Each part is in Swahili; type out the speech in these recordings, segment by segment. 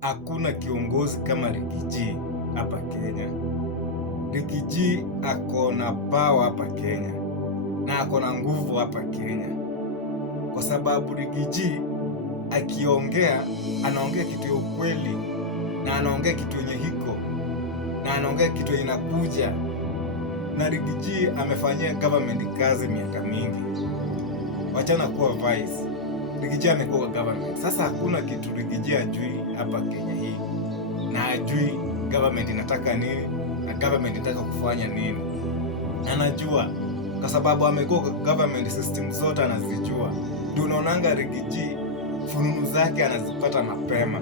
hakuna kiongozi kama Rigiji hapa Kenya. Rigiji ako na power hapa Kenya na ako na nguvu hapa Kenya, kwa sababu Rigiji akiongea anaongea kitu ya ukweli, na anaongea kitu yenye hiko, na anaongea kitu yenye inakuja. Na Rigiji amefanyia government kazi miaka mingi, wachana kuwa vice. Rigiji amekuwa government. Sasa hakuna kitu Rigiji ajui hapa Kenya hii, na ajui government inataka nini na government inataka kufanya nini. Anajua kwa sababu amekuwa government system zote anazijua. Ndio unaonanga Rigiji fununu zake anazipata mapema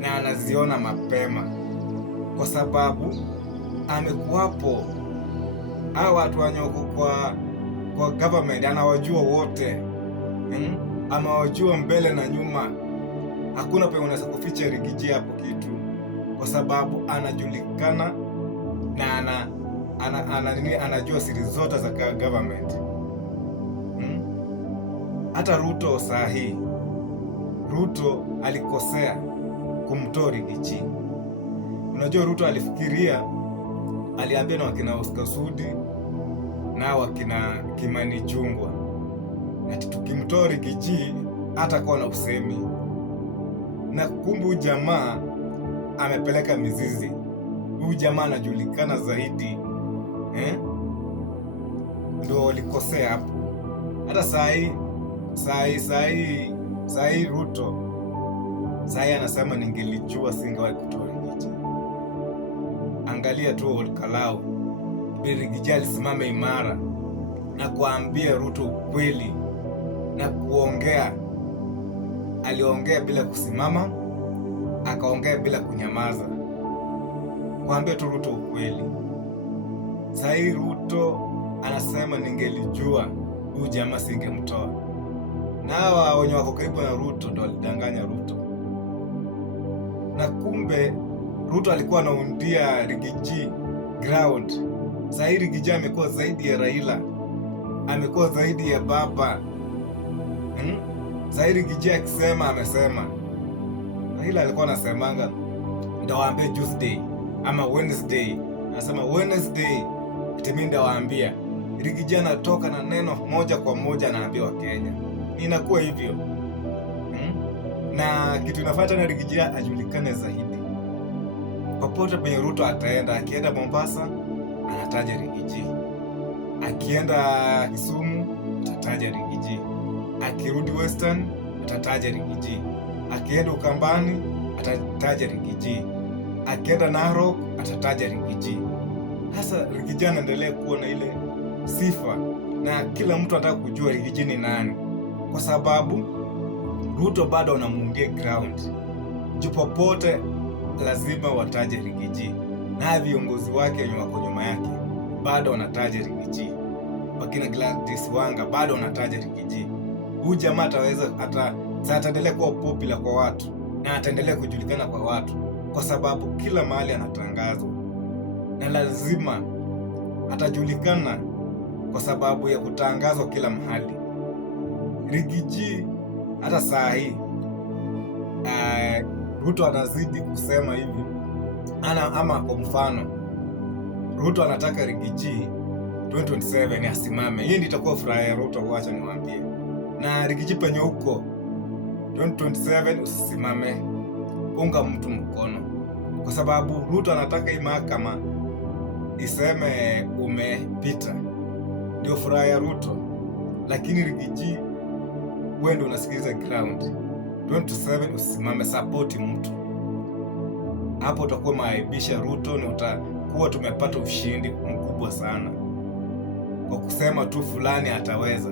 na anaziona mapema, kwa sababu amekuwapo. Hao watu wanyoko kwa government anawajua wote, amewajua mbele na nyuma. Hakuna penye unaweza kuficha Rigiji hapo kitu, kwa sababu anajulikana na anajua siri zote za government. Hata Ruto saa hii, Ruto alikosea kumtoa Rigiji. Unajua Ruto alifikiria, aliambia na wakina Oscar Sudi na wakina Kimani Ichung'wah ati tukimtoa Rigiji hatakuwa na usemi, na kumbe jamaa amepeleka mizizi. Huyu jamaa anajulikana zaidi, ndio walikosea hapo. Hata saa hii Ruto anasema ningelijua singewahi kutoa Rigiji. Angalia tu Olkalau, Rigiji alisimama imara na kuambia Ruto ukweli na kuongea. Aliongea bila kusimama, akaongea bila kunyamaza, kuambia tu Ruto ukweli. Saa hii Ruto anasema ningelijua huyu jamaa singemtoa. Na hawa wenye wako karibu na Ruto ndo walidanganya Ruto, na kumbe Ruto alikuwa anaundia Rigiji ground. Saa hii Rigiji amekuwa zaidi ya Raila, amekuwa zaidi ya baba. Saa hii Rigiji akisema amesema. Raila alikuwa anasemanga ndawaambia Tuesday ama Wednesday, anasema Wednesday timi ndawaambia. Rigiji anatoka na neno moja kwa moja anaambia Wakenya. Inakuwa hivyo. Na kitu inafuata na Rigiji ajulikane zaidi. Popote penye Ruto ataenda, akienda Mombasa anataja Rigiji, akienda Kisumu atataja Rigiji, akirudi Western atataja Rigiji, akienda Ukambani atataja Rigiji, akienda Narok atataja Rigiji. Sasa Rigiji anaendelea kuwa na ile sifa, na kila mtu anataka kujua Rigiji ni nani, kwa sababu Ruto bado anamuundia ground. Popote lazima wataje Rigiji, na viongozi wake wenye wako nyuma yake bado wanataja Rigiji. Wakina Gladys Wanga bado wanataja Rigiji. Huyu jamaa ataendelea kuwa popular kwa watu na ataendelea kujulikana kwa watu, kwa sababu kila mahali anatangazwa, na lazima atajulikana kwa sababu ya kutangazwa kila mahali. Rigiji hata saa hii Ruto anazidi kusema hivi ama kwa mfano Ruto anataka Rigiji 2027 asimame. Hii ndio itakuwa furaha ya Ruto, wacha niwaambie. Na Rigiji penye huko 2027 usisimame, unga mtu mkono, kwa sababu Ruto anataka hii mahakama iseme umepita. Ndio furaha ya Ruto. Lakini Rigiji, wewe ndio unasikiliza ground. 2027 usisimame, support mtu. Hapo utakuwa maaibisha Ruto, na utakuwa tumepata ushindi mkubwa sana kwa kusema tu fulani ataweza.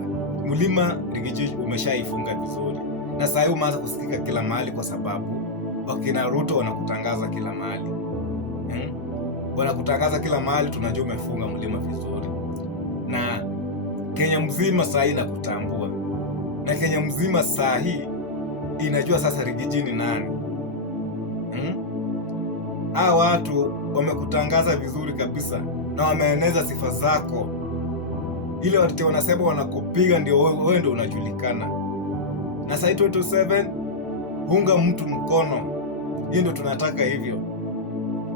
Mlima Rigiji umeshaifunga vizuri, na sasa hivi umeanza kusikika kila mahali, kwa sababu wakina Ruto wanakutangaza kila mahali. Wanakutangaza kila mahali, tunajua umefunga mlima vizuri, na Kenya mzima saa hii inakutambua, na Kenya mzima saa hii inajua sasa Rigiji ni nani. Hawa watu wamekutangaza vizuri kabisa na wameeneza sifa zako. Ile watu wanasema wanakupiga, ndio wewe ndio unajulikana. Na sasa 2027 unga mtu mkono, Hii ndio tunataka hivyo,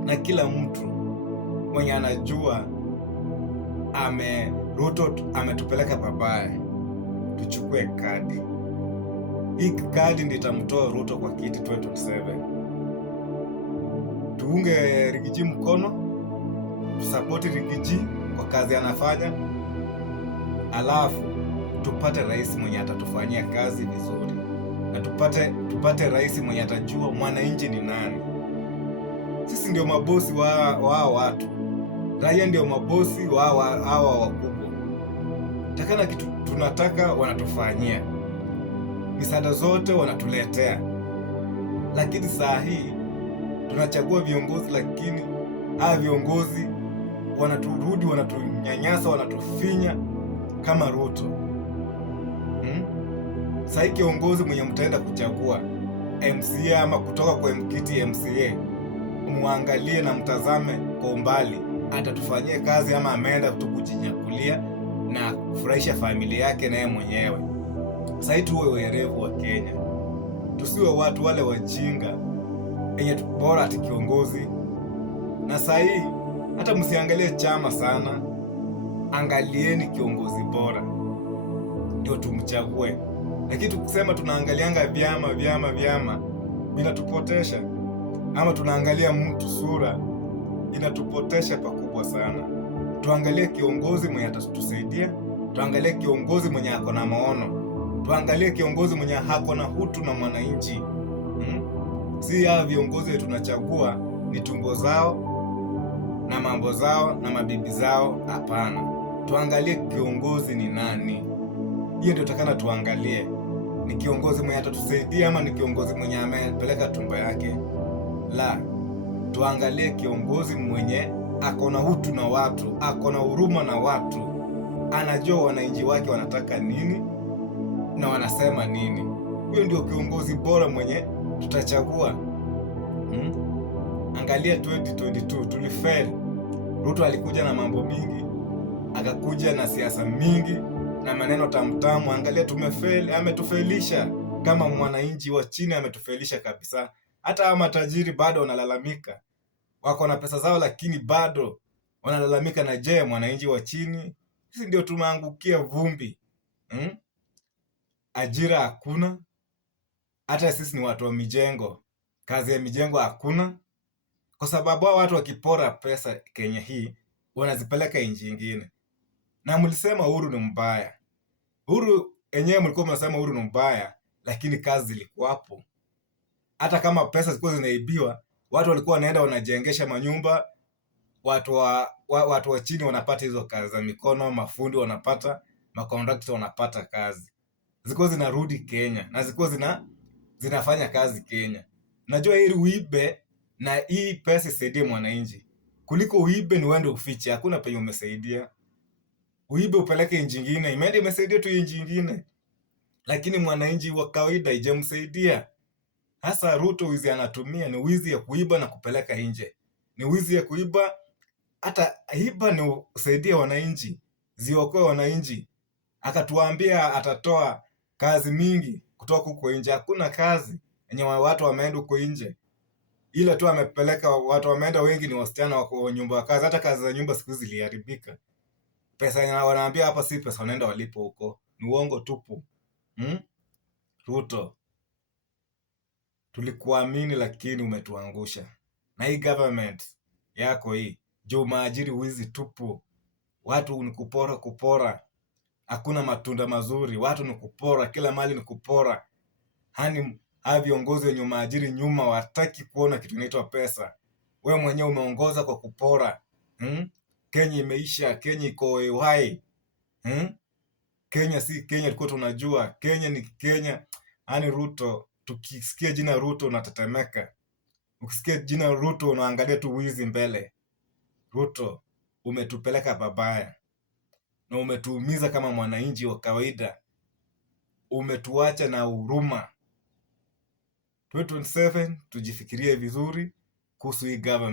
na kila mtu mwenye anajua Ruto ametupeleka pabaya, tuchukue kadi. Hii kadi ndio itamtoa Ruto kwa kiti 2027. Tuunge Rigiji mkono, tusapoti Rigiji kwa kazi anafanya, alafu tupate rais mwenye atatufanyia kazi vizuri, na tupate rais mwenye atajua mwananchi ni nani. Sisi ndio mabosi wa watu, raia ndio mabosi wa hawa wakubwa. Takana kitu tunataka wanatufanyia, misaada zote wanatuletea, lakini saa hii tunachagua viongozi, lakini hawa viongozi wanaturudi, wanatunyanyasa, wanatufinya kama Ruto. Saa hii kiongozi mwenye mtaenda kuchagua MCA ama kutoka kwa kiti MCA, muangalie na mtazame kwa umbali, atatufanyia kazi ama ameenda tu kujinyakulia na kufurahisha familia yake naye mwenyewe. Saa hii tuwe werevu wa Kenya, tusiwe watu wale wajinga enye bora ati kiongozi. Na saa hii hata msiangalie chama sana, angalieni kiongozi bora ndio tumchague. Lakini tukisema tunaangalianga vyama inatupotesha, ama tunaangalia mtu sura, inatupotesha pakubwa sana. Tuangalie kiongozi mwenye atatusaidia, tuangalie kiongozi mwenye ako na maono, tuangalie kiongozi mwenye hako na hutu na mwananchi. Si ya viongozi tunachagua ni tumbo zao na mambo zao na mabibi zao, hapana. Tuangalie kiongozi ni nani. Hiyo ndio takana tuangalie, ni kiongozi mwenye atatusaidia ama ni kiongozi mwenye amepeleka tumbo yake. La, tuangalie kiongozi mwenye ako na utu na watu, ako na huruma na watu, anajua wananchi wake wanataka nini na wanasema nini. Huyo ndio kiongozi bora mwenye tutachagua. Angalia 2022 tulifeli. Ruto alikuja na mambo mingi, akakuja na siasa mingi na maneno tamtamu. Angalia tumefeli, ametufelisha kama mwananchi wa chini, ametufelisha kabisa. Hata matajiri bado wanalalamika, wako na pesa zao, lakini bado wanalalamika. Na je, mwananchi wa chini? Sisi ndio tumeangukia vumbi. Ajira hakuna, hata sisi ni watu wa mijengo, kazi ya mijengo hakuna, kwa sababu hao watu wakipora pesa Kenya hii wanazipeleka nchi nyingine. Na mlisema Uhuru ni mbaya. Uhuru enyewe mlikuwa mnasema Uhuru ni mbaya, lakini kazi zilikuwa hapo. Hata kama pesa zilikuwa zinaibiwa, watu walikuwa wanaenda wanajengesha manyumba, watu wa chini wanapata hizo kazi za mikono, mafundi wanapata, makontrakta wanapata kazi. Zilikuwa zinarudi Kenya na zilikuwa zinafanya kazi Kenya. Najua hili uibe na hii pesa isaidie mwananchi, kuliko uibe ni uende ufiche, hakuna penye umesaidia. Uibe upeleke nchi nyingine, imeenda imesaidia tu nchi nyingine, lakini mwananchi wa kawaida haijamsaidia. Hasa Ruto wizi anatumia ni wizi ya kuiba na kupeleka nje, ni wizi ya kuiba. Hata iba ni usaidia wananchi, ziokoe wananchi. Akatuambia atatoa kazi mingi kutoka huko nje. Hakuna kazi yenye watu wameenda huko nje, ile tu amepeleka watu wameenda wengi ni wasichana wako nyumba ya kazi. Hata kazi za nyumba siku hizi ziliharibika. Pesa wanaambia hapa si pesa wanaenda walipo huko, ni uongo tupu. Ruto, tulikuamini lakini umetuangusha. Na hii government yako hii, juu maajiri wizi tupu. Watu ni kupora. Hakuna matunda mazuri, watu ni kupora, kila mali ni kupora. Hani viongozi wenye maajiri nyuma wataki kuona kitu inaitwa pesa. Wewe mwenyewe umeongoza kwa kupora. Kenya imeisha, Kenya iko uhai. Kenya si Kenya tulikuwa tunajua. Kenya ni Kenya. Hani Ruto, tukisikia jina Ruto unatetemeka. Ukisikia jina Ruto unaangalia tu wizi mbele. Ruto, umetupeleka babaya na umetuumiza kama mwananchi wa kawaida. Umetuacha na huruma. 2027 tujifikirie vizuri kuhusu hii government.